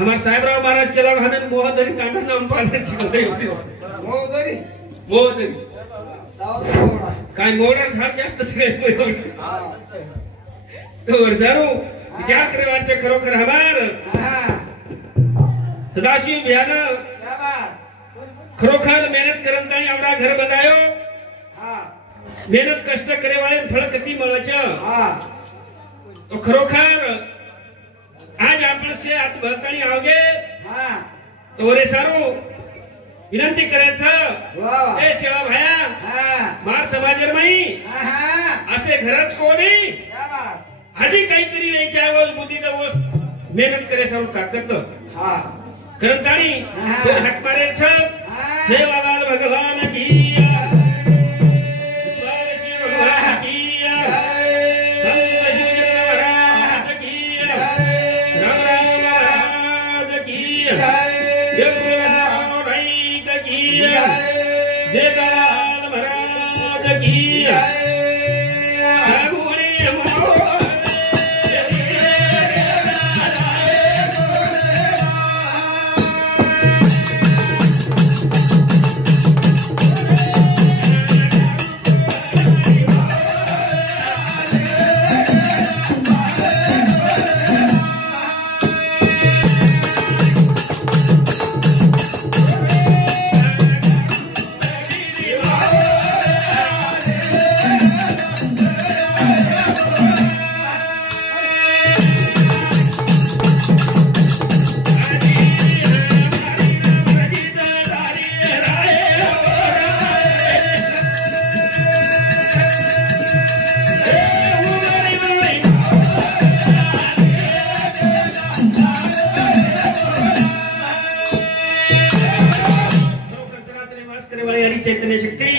हमार साहेबराव महाराज केला हमें मोहदरी कांडा नाम पाडायची होती मोहदरी मोहदरी मोहडा काय मोडा झाड जास्तच काय तो वर्षारो विचार करवाचे खरोखर हमार सदाशिव भैयान खरोखर मेहनत करन ताई आवडा घर बनायो मेहनत कष्ट करे वाले फळ किती मिळायचं तो खरोखर आज आपण से आत भरतानी आवगे तो रे सारो विनंती करायचं ए सेवा भाया मार समाजर माई असे घरच कोणी आधी काहीतरी यायच्या ऐवज बुद्धीचा वोस मेहनत करे सारो ताकद करतानी तो हात मारायचं सेवालाल भगवान की चैतन्य शक्ती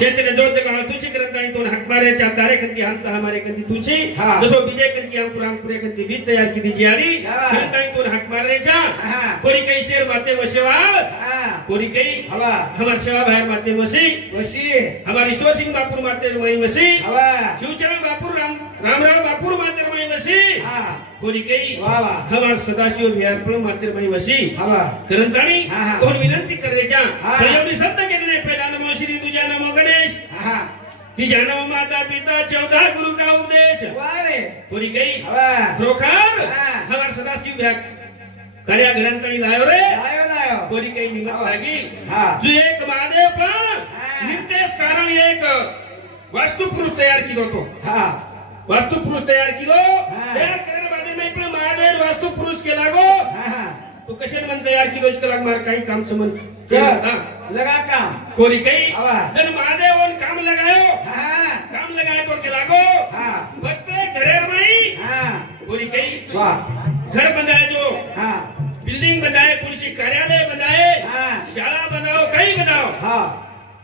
चैतन्य दो जगह तुझी करता तो हक मारे चा तारे कंती हम हमारे कंती तुझी दसो विजय कंती हम पुराण पुरे कंती बीत तैयार की दी जियारी करता तो हक मारे चा कोरी कई शेर माते वसेवा कोरी कई हमार सेवा भाई माते वसी हमार ईश्वर सिंह बापुर माते वही वसी शिवचरण बापुर रामराव बापुर माते वही वसी कोरी कई हमार सदाशिव भैया माते वही वसी करंताणी कोण विनंती करे चा प्रयोगी सत्य के दिन पहला नमो श्री तुझा नमो गणेश तुझा नमो माता पिता 14 गुरु का उपदेश कोरी कई प्रोखार हमार सदाशिव भैया कार्या घडंतणी लायो रे कोरी कई निमत लागी जो एक महादेव पण निर्देश कारण एक वास्तुपुरुष तयार किलो तो वास्तुपुरुष तयार किलो तयार करने बाद में पण महादेव वास्तुपुरुष के लागो तो कशे मन तयार किलो इसके लाग मार काही काम समन लगा काम कोरी कई जन महादेव ओन काम लगायो काम लगाए तो के लागो प्रत्येक घरे में कोरी कई घर बनाए जो बिल्डिंग बनाए पुलिस कार्यालय बनाए शाला बनाओ कहीं बनाओ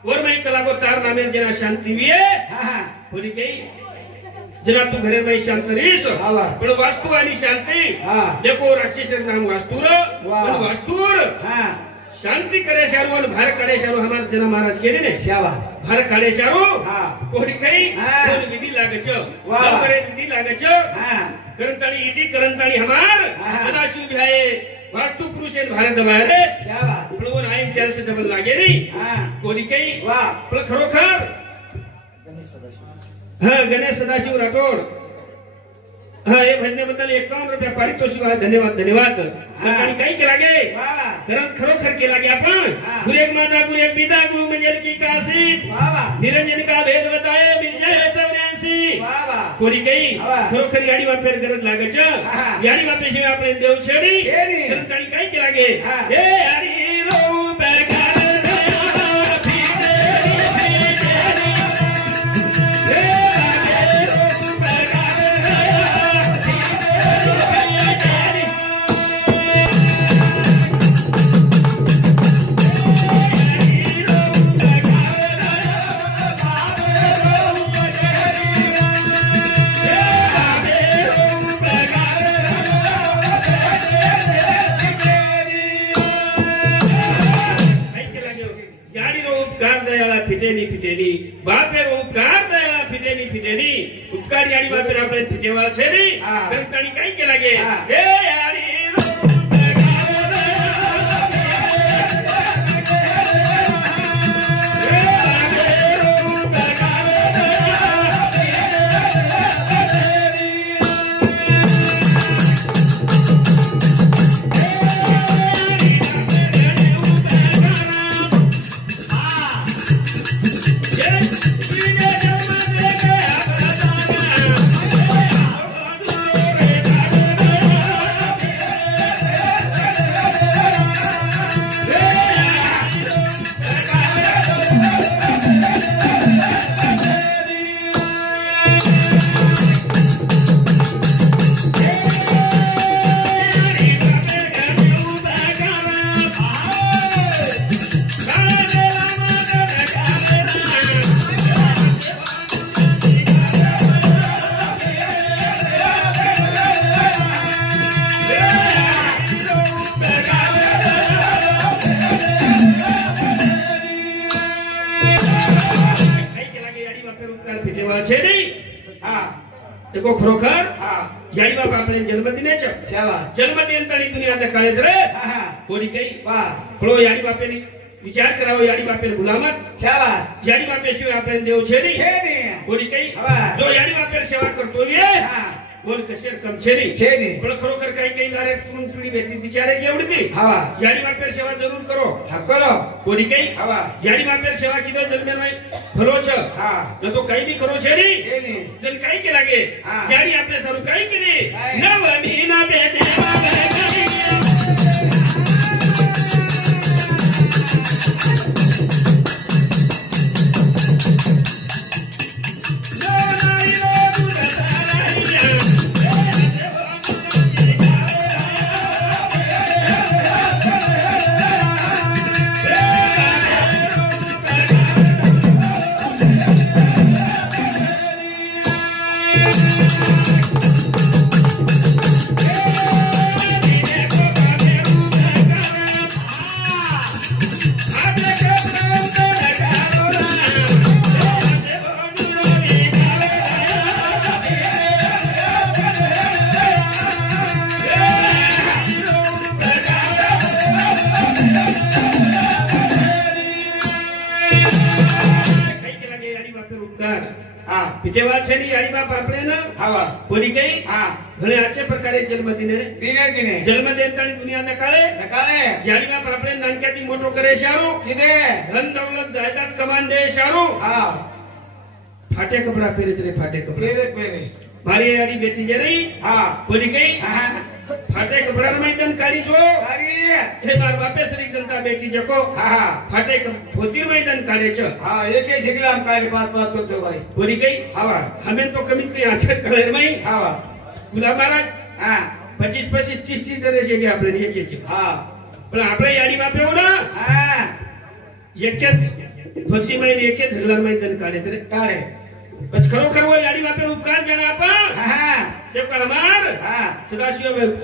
और मैं कला को तार नामे जना शांति भी है बोली कही जना तू घरे में शांत रहीस पण वास्तु आणि शांती देखो राक्षस नाम वास्तुर पण वास्तुर शांति करे शारू और भार काढे शारू हमार जना महाराज केले ने शाबाश भार काढे शारू कोणी कही कोण विधी लागच करे विधी लागच करंताणी इदी करंताणी हमार सदाशिव भाई वास्तु पुरुष है भारत दबाए रे पण वो नाइन चार से डबल लागे रे कोणी कही पण खरोखर गणेश सदाशिव राठोड हे भजने बद्दल 51 रुपया पारितोषिक आहे धन्यवाद धन्यवाद आणि काही केला गे कारण खरोखर केला गे आपण गुरु एक माता गुरु एक पिता गुरु मंजल की काशी निरंजन का भेद बताए मिल जाए 84 कोणी काही खरोखर याडी वापर करत लागच याडी वापे शिवाय आपण देव छेडी कारण काही केला गे हे हरी रो फितेनी बापे उपकार दया फितेनी उपकार याडी बापे आपण फितेवा छे नी करतानी काय केला गे हे याडी देखो खरोखर याई बाप आपले जन्मदिनाच्या जन्मदिन तरी दुनिया काळेत रे कोणी काही फळो याई बापेनी विचार करावं याडी बापेल गुलामत याडी बापेशिवाय आपल्याला देव छेडी कोणी काही जो याडी बापेल सेवा करतो बोल कसे कम छेडी पण खरोखर काही काही लारे तुम पिढी भेटली बिचारे एवढी ती याडी बापेल सेवा जरूर करो कोणी काही याडी बापेल सेवा की जन्मेर में फरो छ न तो काही भी करो छेडी जन काही के लागे याडी आपले सारू काही केली नव महीना बेटे तेव्हा छेडी याडी बाप आपले ना कोणी काही घणे आजच्या प्रकारे जन्मदिन जन्मदिन आणि दुनिया नकाळे याडी बाप आपले नानक्याती मोठो करे शारू धन दौलत जायदाद कमान दे शारू फाटे कपडा पेरे रे फाटे कपडे मारी याडी बेटी जे रही कोणी काही फाटे कपड़ा मैदान कारी छो हे मार बापे श्री जनता बेटी जको फाटे फोती मैदान काढे छ एक एक शिकलाम काढे 5-5 छो भाई कोणी काही हमें तो कमीत कमी आजच्या कळेर मै गुलाब महाराज 25-25 30-30 जण शेगे आपले एक पण आपले याडी बापे हो ना एकच फोती मैदान एकच धरला मैदान काढे रे बस खरोखर वो याडी बापे उपकार केला आपण तेव्हा हमार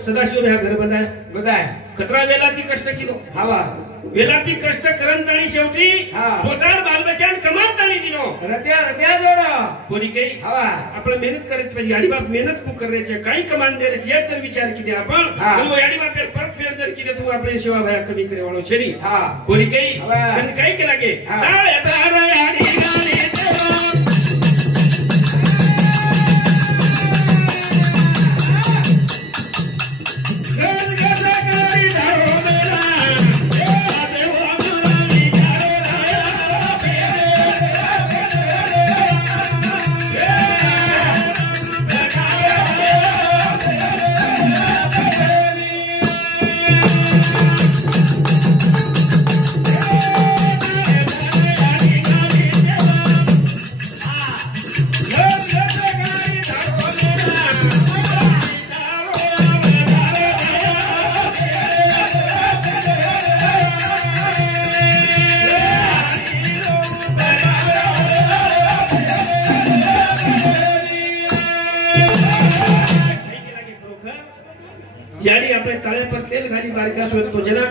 सदाशिव घर बंदाय कचरा वेलाती कष्ट किलो वेलाती कष्ट करन ताणी शेवटी स्वतः बालबच्चान कमान ताणी दिनो रुपया जोडो कोणी काही आपण मेहनत करायची पाहिजे याडी बाप मेहनत खूप करायचे काही कमान दे रे तर विचार किती आपण वो याडी बाप परत फेर जर किती तू आपले सेवा भया कमी करे वाळो छेडी कोणी काही पण काही केला गे ताळे तारा याडी गाणी याडी आपले तळे पर तेल घाली बारका सोडतो जना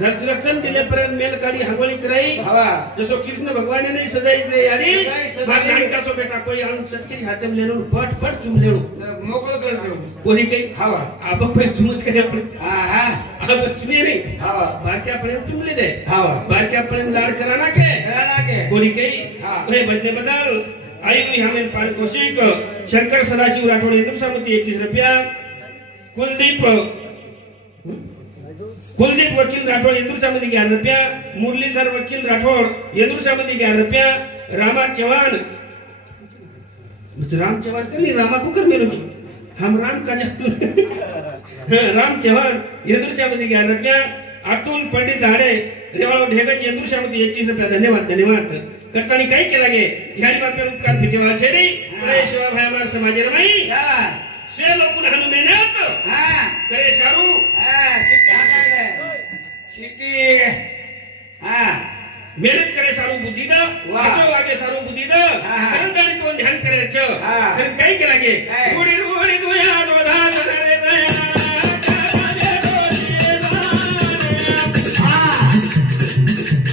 रक्षण दिलेपर्यंत मेल काढी हंगोळी कराई जसो कृष्ण भगवान ने सजाई रे याडी भगवान का सो बेटा कोई अणु चटकी हाथे में लेनो फट फट चुम लेनो मोकळो कर दो कोणी काही अब कोई चुमच करे आपण अब चुने रे बारक्या पर्यंत चुमले दे बारक्या पर्यंत लाड करा ना के कोणी काही कोई बदले बदल आई हुई हमें पाड़ कोशिक शंकर सदाशिव राठौड़ हिंदू समिति 21 रुपया कुलदीप वकील राठौड़ इंदूर समिति 11 रुपया मुरलीधर वकील राठौड़ इंदूर समिति 11 रुपया रामा चौहान राम चौहान नहीं रामा को कर मेरे हम राम का राम चौहान इंदूर समिति 11 रुपया अतुल पंडित धाड़े रेवाड़ा ढेगज इंदूर समिति 21 रुपया धन्यवाद। करतानी काय केला गे ह्यानी बापे उपकार फिटेवा छेरी करे शिवा भाई हमार समाज रमाई से लोकून हानु मेहनत करे शारू सिटी मेहनत करे सारू बुद्धी द वाचो आगे सारू बुद्धी द कारण गाणी तो ध्यान करे छ कारण काय केला गे रोडी रोडी दुया दोधा रे दया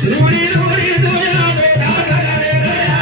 रोडी रोडी दुया दोधा रे दया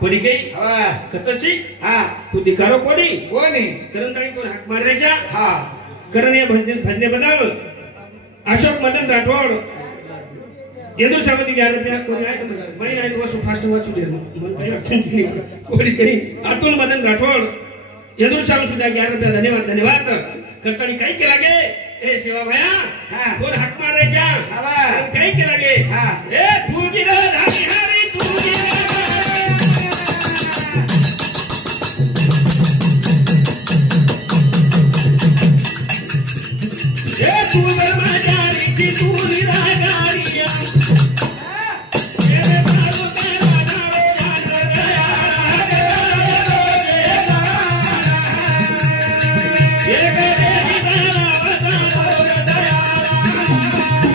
कोणी काही कतची तू दिकारो कोणी करंदाणी तो हाक मारायच्या करण या भजने बदल अशोक मदन राठोड येदूर सामंती 11 रुपया कोणी आहे तर मी आहे तो फास्ट वाचू दे कोणी करी अतुल मदन राठोड येदूर सामंत सुद्धा 11 रुपया धन्यवाद करतानी काय केला गे ए सेवा भया कोण हाक मारायच्या काय केला गे ए तू गिरा धारी हारी तू गिरा तू माझ्या ती तू निरागारिया तेरे बालों के राजा गया ये करे दया बता दया ये तेरे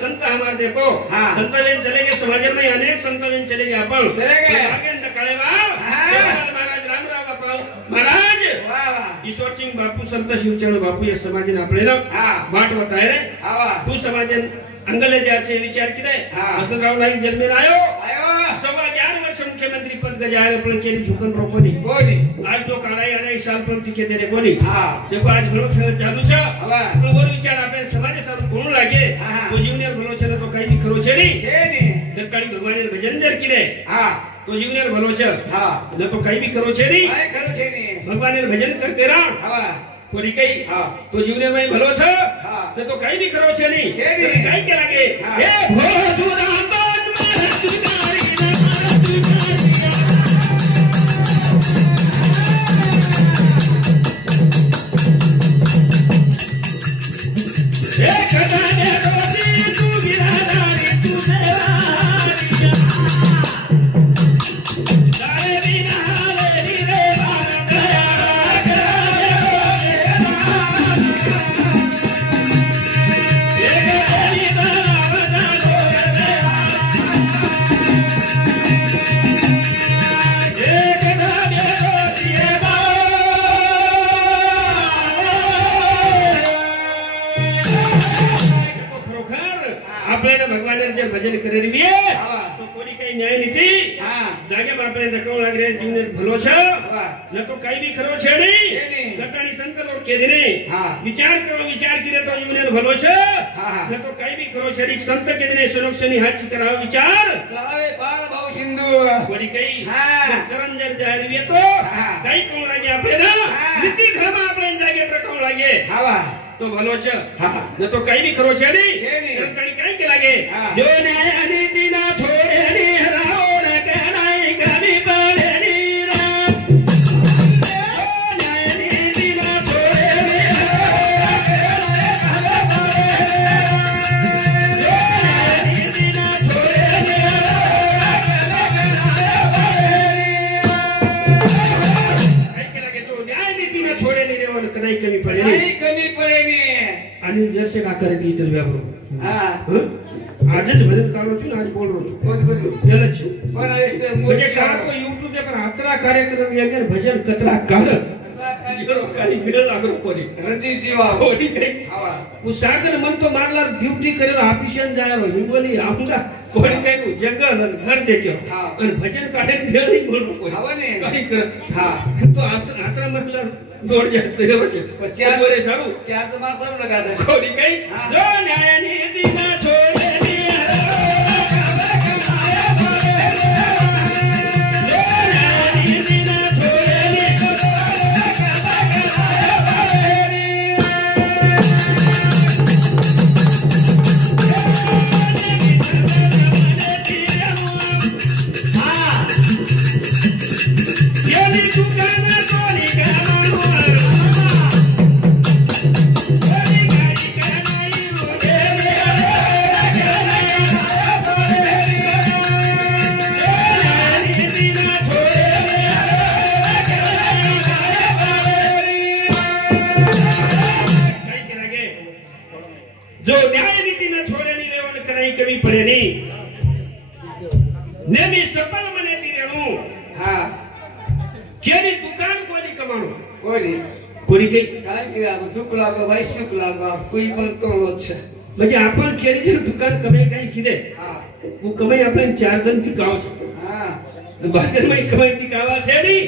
संत हमारे देखो संत वेन चलेंगे समाज में अनेक संत वेन चलेंगे अपन आगे काले महाराज रामराव बापा महाराज ईश्वर सिंह बापू संत शिवचरण बापू या समाजाने आपल्याला वाट बताय रे तू समाजन अंगले जाचे विचार किदे वसंतराव नाईक जन्मेन आयो 11 वर्ष मुख्यमंत्री पद गजाय पण केली झुकन रोकोनी कोणी आज लोक अडाई साल पण तिके दे रे कोणी देखो आज घणो खेळ चालू छ पण वर विचार आपले समाज सारू कोण लागे तो जीवनेर भलो छ तो काही भी खरो छे नी दत्ताळी भगवान भजन जर किदे तो जीवनेर भलो छ न तो काही भी खरो छे नी भगवान भजन करते रहा कोणी काही तो जीवनेर में भलो छ न तो काही भी खरो छे नी काही के लागे हे भोजुराम भजन करे रे तो कोणी काही न्याय नीती जागे बापरे दकवण लागरे जीवने भलो छ न तो काही भी खरो छेडी गटाणी संत लोग के दिने विचार करो विचार किरे तो जीवने भलो छ न तो काही भी खरो छेडी संत के दिने सनोक्षणी हाच कराव विचार लावे बाळ भाऊ सिंधू कोणी काही करंजर जाहर वे तो काही कोण लागे आपल्याला नीती घरमा आपल्या जागे प्रकवण लागे तो भलो छ न तो काही भी खरो छेडी करंतणी काही के लागे जो न्याय अनिति ना छोड़े नी हराओ न कहनाई कभी पाड़े नी राम जो न्याय अनिति ना छोड़े नी हराओ न कहनाई कभी पाड़े नी जो न्याय अनिति ना छोड़े नी हराओ न कहनाई कभी पाड़े नी काही के लागे तो न्याय नीति ना छोड़े नी रेवन कनाई कमी पड़े नी आणि जसे का करे ती तर व्यापार आजच भजन काढलो होतो आज बोल होतो याला छु म्हणजे का तो YouTube पे पण अतरा कार्यक्रम यागे भजन कतरा काढ इरो काही मिळेल लागरो कोणी रणजीत जी वा कोणी काही वो साधन मन तो मारला ड्यूटी करेल ऑफिशियल जायरो हिंगोली आऊंगा कोणी काही जंगल घर देतो आणि भजन काढे नेळी म्हणून कोणी काही कर तो अतरा मतलब जोड जास्त हे होते 50 वरे सारू 4 तो मार सारू लगा दे कोणी काही जो न्याय नीती ना छोड़े नी जो न्याय नीति न छोड़े नी रेवन कनाई कमी पड़े नी नेमी सफल मने ती रेणु केनी दुकान कोनी कमाणो कोणी काही काय की दुख लागो भाई सुख लागो कोई पण तोळो छ म्हणजे आपण केनी जर दुकान कमाई काही किदे वो कमाई आपण 4 दिन की काव छ बाहेर में कमाई ती कावा छे नी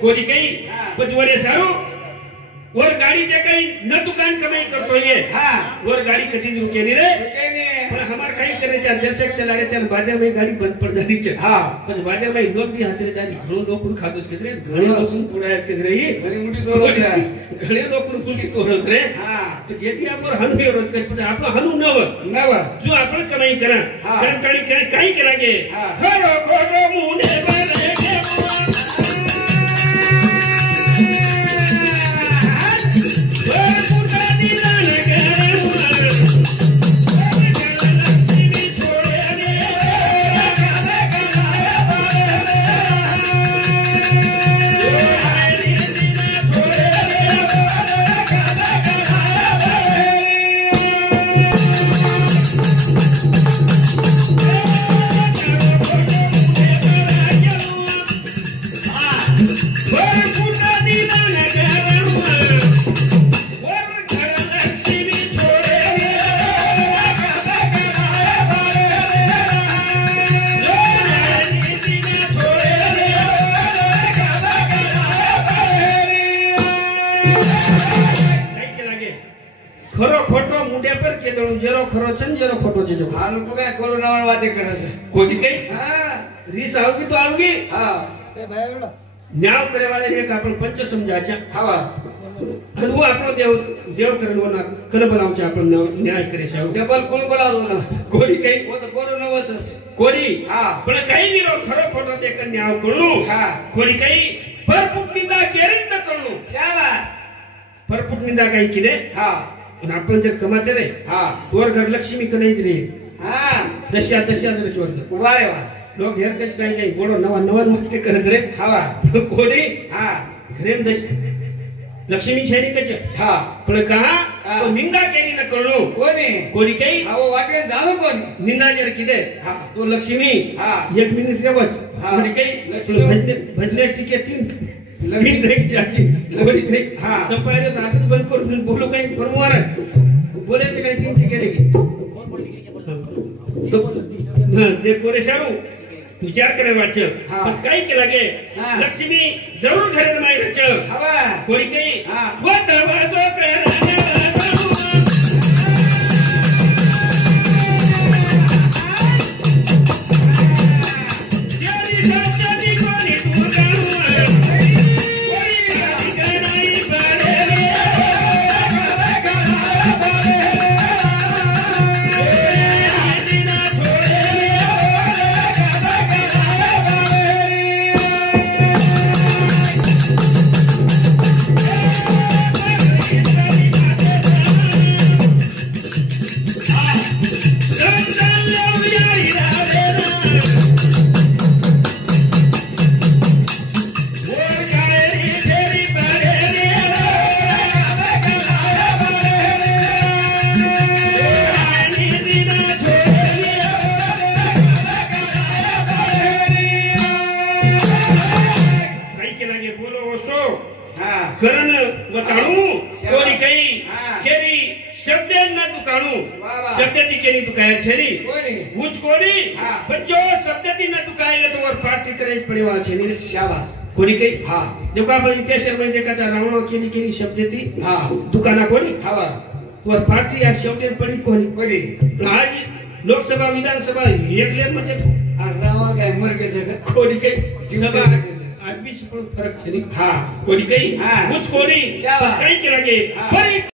कोणी काही पचवरे सारू और गाड़ी जे कहीं न दुकान कमाई करतो ये और गाड़ी कदी रुके नहीं रे पर हमार कहीं करे चार जैसे चला रे चल बाजार में गाड़ी बंद पड़ जाती छ पर बाजार में लोग भी हाथ रे जानी घणो लोग खादो छ रे घणो लोग पुराया छ रे घणी मुठी तोड़ो छ घणे लोग मुठी तोड़ो रे तो जेती आपण हनु रोज कर पण आपला हनु नव जो आपण कमाई करा कारण काळी काही के लागे खरो खोटो मुने रे के ખરો છે ને જરો ખોટો છે જો હાલ તું કઈ કોરો નવણ વાતે કરે છે કોઈ કઈ હા રીસ આવગી તો આવગી હા એ ભાઈ એવડો ન્યાય કરે વાળે એક આપણ પંચ સમજા છે હા અને હું આપણો દેવ કરણોના કન બનાવ છે આપણો ન્યાય કરે છે ડબલ કોણ બોલાવો ના કોઈ કઈ ઓ તો કોરો નવો છે કોરી હા પણ કઈ વીરો ખરો ખોટો દે કન ન્યાય કરું હા કોરી કઈ પરફુટ નિંદા કેરી ન કરું શાબાશ પરફુટ નિંદા કઈ કીધે હા અને આપણ જે કમાતે રે હા તોર ઘર લક્ષ્મી કને જ રે હા દસ્યા જ જોર ઉભા રે વાહ લોક ઘેર કઈ કઈ ગોળો નવા મુક્તિ કરે રે હા કોરી હા ઘરે દસ લક્ષ્મી છે ની કચ હા પણ કહા હા. તો નિંદા કેરી ન કરું કોને કોરી કઈ આવો વાટે જાણો કોને નિંદા જર કીધે હા. તો લક્ષ્મી હા. 1 મિનિટ રેવજ હા. કોરી કઈ લક્ષ્મી. ભજને ટીકે તીન લક્ષ્મી. તીન રેક જાચી કોરી કઈ હા. સપાયરે તો હાથ જ બંધ કરું બોલો કઈ ફરવારે બોલે છે કઈ ટીમ ટીકે રેગી તો દે કોરે સારું વિચાર કરે વાચ હા. પણ કઈ કે લાગે હા. લક્ષ્મી જરૂર ઘરે રમાઈ રચ હવા કોરી કઈ હા. ગોતવા તો કરે કરણ વતાણું કોરી કઈ હા. કેરી શબ્દે ન દુકાણું વાહ, વાહ. શબ્દથી કેરી દુકાય છેરી કોને ઉચ કોરી હા. પણ જો શબ્દથી ન દુકાય તો वर पार्टी करे पड़ेवा छे नी શાબાશ कोरी कई હા देखो आपण इतिहास में देखा था रावण केनी केनी शब्दથી હા दुकाना कोरी હવા वर पार्टी आ शब्दे पड़ी कोरी બોલી पण आज लोकसभा विधानसभा एक लेर में देखो આ રાવા કે મર કે છે कोरी कई जीवते सभा रहते थे। आज भी फर्क छे नी હા कोरी कई हाँ। उच कोरी शाबाश। कई के लगे हाँ। पर